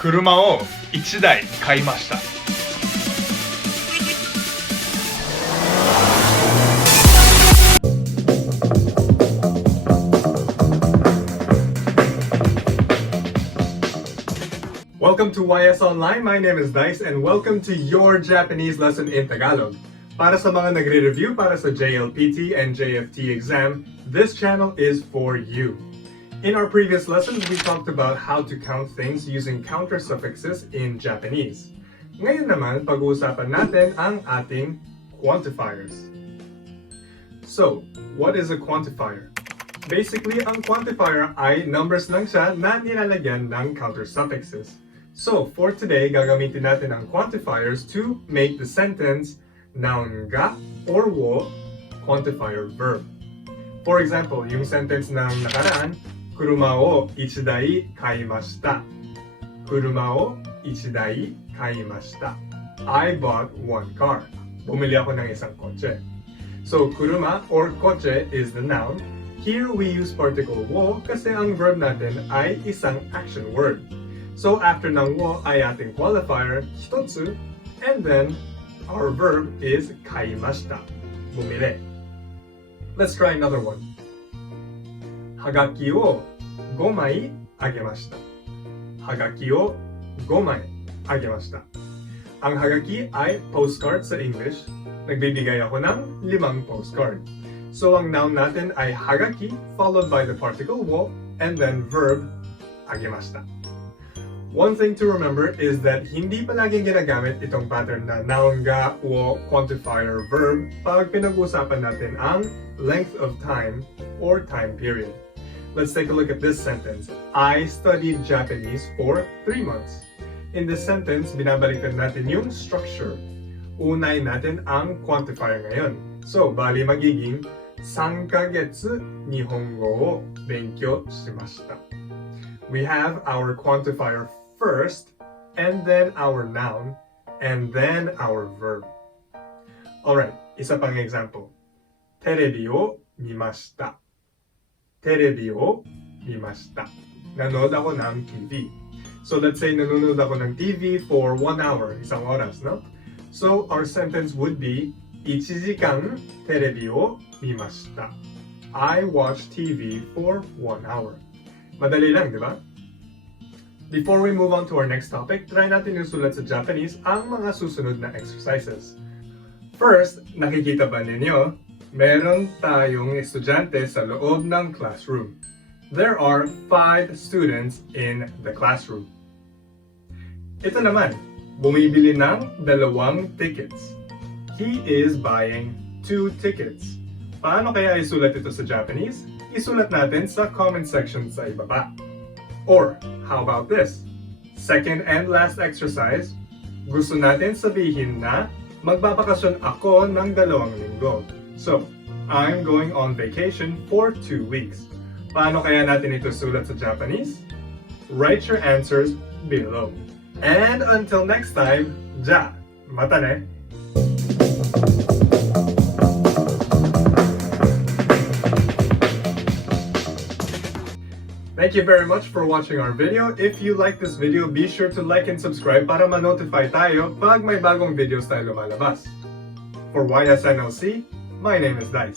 車を1台買いました。Welcome to YS Online. My name is Dice and welcome to your Japanese lesson in Tagalog. Para sa mga nagre-review para sa JLPT and JFT exam, this channel is for you. In our previous lessons, we talked about how to count things using counter suffixes in Japanese. Ngayon naman, pag-uusapan natin ang ating quantifiers. So, what is a quantifier? Basically, ang quantifier ay numbers lang siya na nilalagyan ng counter suffixes. So, for today, gagamitin natin ang quantifiers to make the sentence noun ga or wo quantifier verb. For example, yung sentence ng nakaraan, kuruma o ichidai kaimashita. Kuruma o ichidai kaimashita. I bought one car. Bumili ako ng isang kotse. So, kuruma or kotse is the noun. Here we use particle wo kasi ang verb natin ay isang action word. So after ng wo ay ating qualifier, hitotsu, and then our verb is kaimashita, bumili. Let's try another one. Hagaki o gomai agemashita. Hagaki o gomai agemashita. Ang hagaki ay postcard sa English. Nagbibigay ako ng 5 postcard. So ang noun natin ay hagaki followed by the particle wo and then verb agemashita. One thing to remember is that hindi palaging ginagamit itong pattern na noun ga o quantifier verb pag pinag-usapan natin ang length of time or time period. Let's take a look at this sentence. I studied Japanese for 3 months. In this sentence, binabaliktad natin yung structure. Unay natin ang quantifier ngayon. So, bali magiging 3ヶ月日本語を勉強しました。We have our quantifier first, and then our noun, and then our verb. Alright, isa pang example. Terebi o mimashita. Terebi o mimashita. Nanood ako ng TV. So let's say nanonood ako ng TV for 1 hour, isang oras, no? So our sentence would be 1時間テレビを見ました. I watched TV for 1 hour. Madali lang, di ba? Before we move on to our next topic, try natin yung sulat sa Japanese ang mga susunod na exercises. First, nakikita ba ninyo? Meron tayong estudyante sa loob ng classroom. There are 5 students in the classroom. Ito naman, bumibili ng 2 tickets. He is buying 2 tickets. Paano kaya isulat ito sa Japanese? Isulat natin sa comment section sa ibaba. Or, how about this? Second and last exercise, gusto natin sabihin na magbabakasyon ako ng 2 linggo. So, I'm going on vacation for 2 weeks. Paano kaya natin ito sulat sa Japanese? Write your answers below. And until next time, ja, mata ne! Thank you very much for watching our video. If you like this video, be sure to like and subscribe para ma-notify tayo pag may bagong videos tayo lumalabas. For YSNLC, my name is Dice.